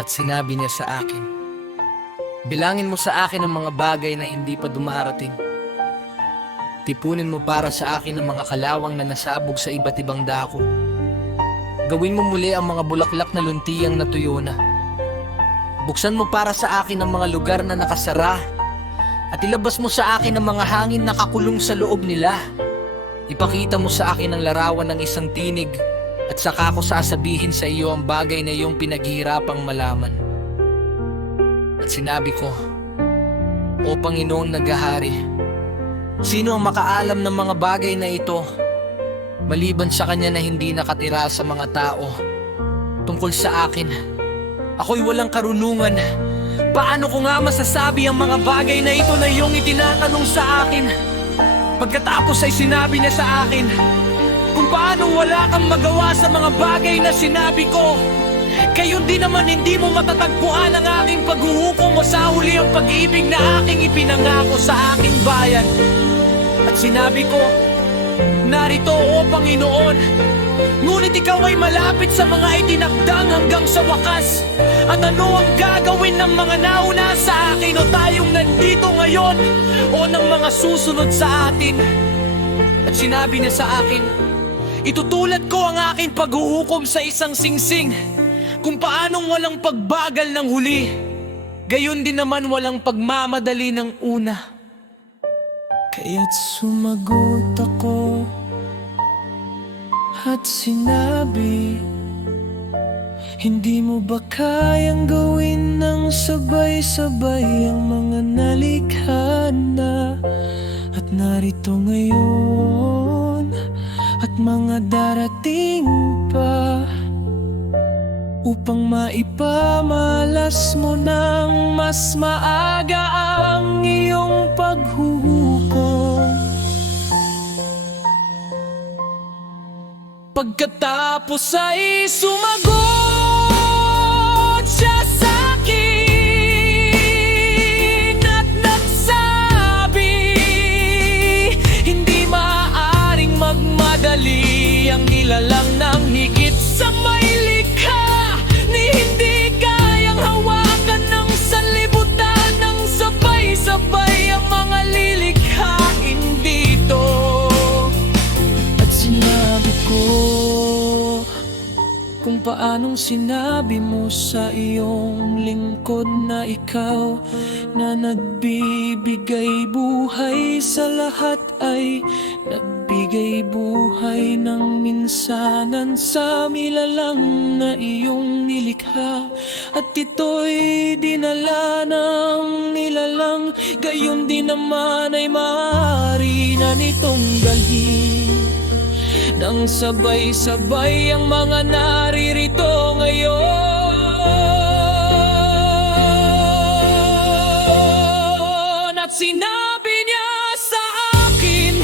At sinabi niya sa akin, bilangin mo sa akin ang mga bagay na hindi pa dumarating. Tipunin mo para sa akin ang mga kalawang na nasabog sa iba't ibang dako. Gawin mo muli ang mga bulaklak na luntiyang natuyo na. Buksan mo para sa akin ang mga lugar na nakasara, at ilabas mo sa akin ang mga hangin na kakulong sa loob nila. Ipakita mo sa akin ang larawan ng isang tinig, at saka ko sasabihin sa iyo ang bagay na iyong pinaghihirapang malaman. At sinabi ko, O Panginoong naghahari, sino ang makaalam ng mga bagay na ito, maliban sa kanya na hindi nakatira sa mga tao? Tungkol sa akin, ako'y walang karunungan. Paano ko nga masasabi ang mga bagay na ito na iyong itinatanong sa akin? Pagkatapos ay sinabi niya sa akin, kung paano wala kang magawa sa mga bagay na sinabi ko, gayon din naman hindi mo matatagpuan ang aking paghuhukom o sa huli ang pag-ibig na aking ipinangako sa aking bayan. At sinabi ko, narito o Panginoon, ngunit ikaw ay malapit sa mga itinakdang hanggang sa wakas. At ano ang gagawin ng mga nauna sa akin o tayong nandito ngayon o ng mga susunod sa atin? At sinabi niya sa akin, itutulad ko ang aking paghuhukom sa isang singsing, kung paanong walang pagbagal ng huli, gayon din naman walang pagmamadali ng una. Kaya't sumagot ako at sinabi, hindi mo ba kayang gawin ng sabay-sabay ang mga nalikha na? At narito ngayon at mga darating pa, upang maipamalas mo ng mas maaga ang iyong paghuhukom. Pagkatapos ay sumagot siya sa'kin at nagsabi, hindi maaaring magmadali ang nilalang ng higit sa may likha, ni hindi kayang hawakan ng sanlibutan ng sabay-sabay ang mga lilikhain dito. At sinabi ko, kung paanong sinabi mo sa iyong lingkod na ikaw na nagbibigay buhay sa lahat ay nagbigay buhay ng minsanan sa nilalang na iyong nilikha. At ito'y dinala ng nilalang, gayon din naman ay maaari na nitong dalhin nang sabay-sabay ang mga naririto ngayon. At sinabi niya sa akin,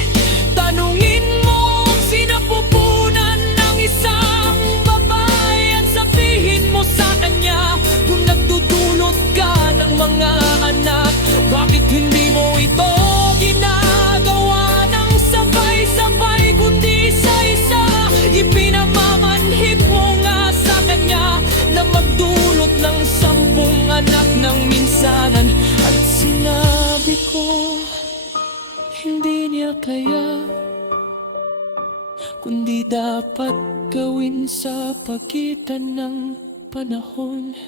tanungin mo ang sinapupunan ng isang babae at sabihin mo sa kanya, kung nagdudulot ka ng mga anak, bakit hindi mo ito ginagawa ng sabay-sabay kundi isa-isa? Ipinamamanhip mo nga sa kanya na magdulot ng 10 anak ng minsanan. At sinabi ko, hindi niya kaya, kundi dapat gawin sa pagitan ng panahon.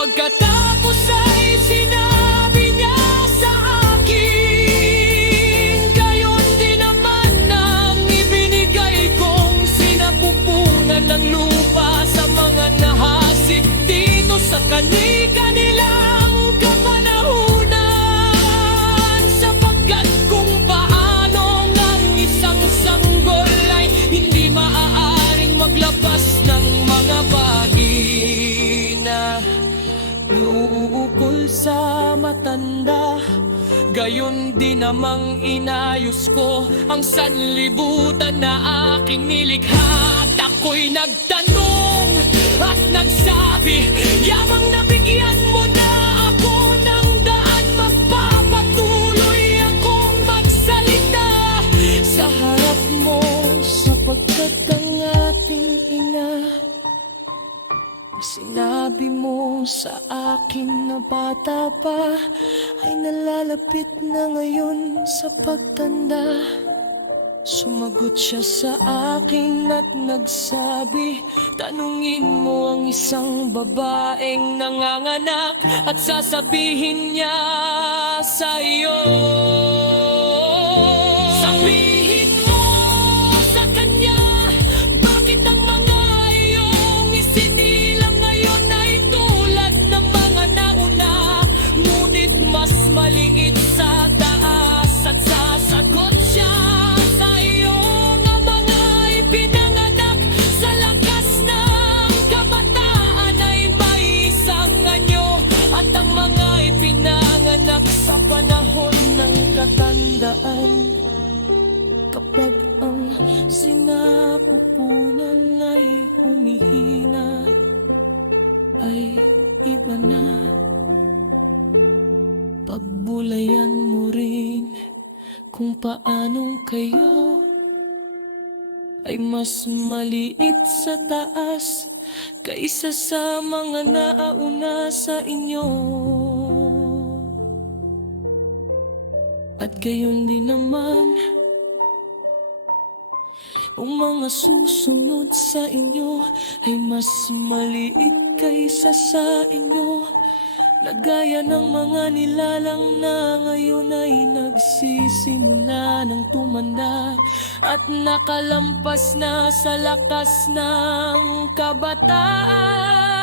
Pagkatapos ay sinabi niya sa akin, gayon din naman ang ibinigay kong sinapupunan ng lupa sa mga nahasik dito sa kani-kanilang kapanahunan, sapagkat kung paano ng isang sanggol ay hindi maaaring maglabas ng mga bagina uukol sa matanda, gayon din namang inayos ko ang sanlibutan na aking nilikha. At ako'y nagtanong at nagsabi, yamang nabigyan mo na ako ng daan, magpapatuloy akong magsalita sa harap mo, sapagkat ang ating ina Sinabi mo sa akin na bata pa ay nalalapit na ngayon sa pagtanda. Sumagot siya sa akin at nagsabi, tanungin mo ang isang babaeng nanganganak at sasabihin niya sa iyo. Sabihin mo sa kanya, bakit ang mga iyong isinilang ngayon ay tulad ng mga nauna, ngunit mas maliit sa taas. At sasagot siya sa iyong mga ipinanganak sa lakas ng kabataan ay may isang anyo, at ang mga ipinanganak sa panahon ng katandaan. Kapag ang sinapupunan ay humihina, ay iba na. Pagbulayan mo rin kung paanong kayo ay mas maliit sa taas kaysa sa mga nauna sa inyo. At gayon din naman ang mga susunod sa inyo ay mas maliit kaysa sa inyo, na gaya ng mga nilalang na ngayon ay nagsisimula ng tumanda at nakalampas na sa lakas ng kabataan.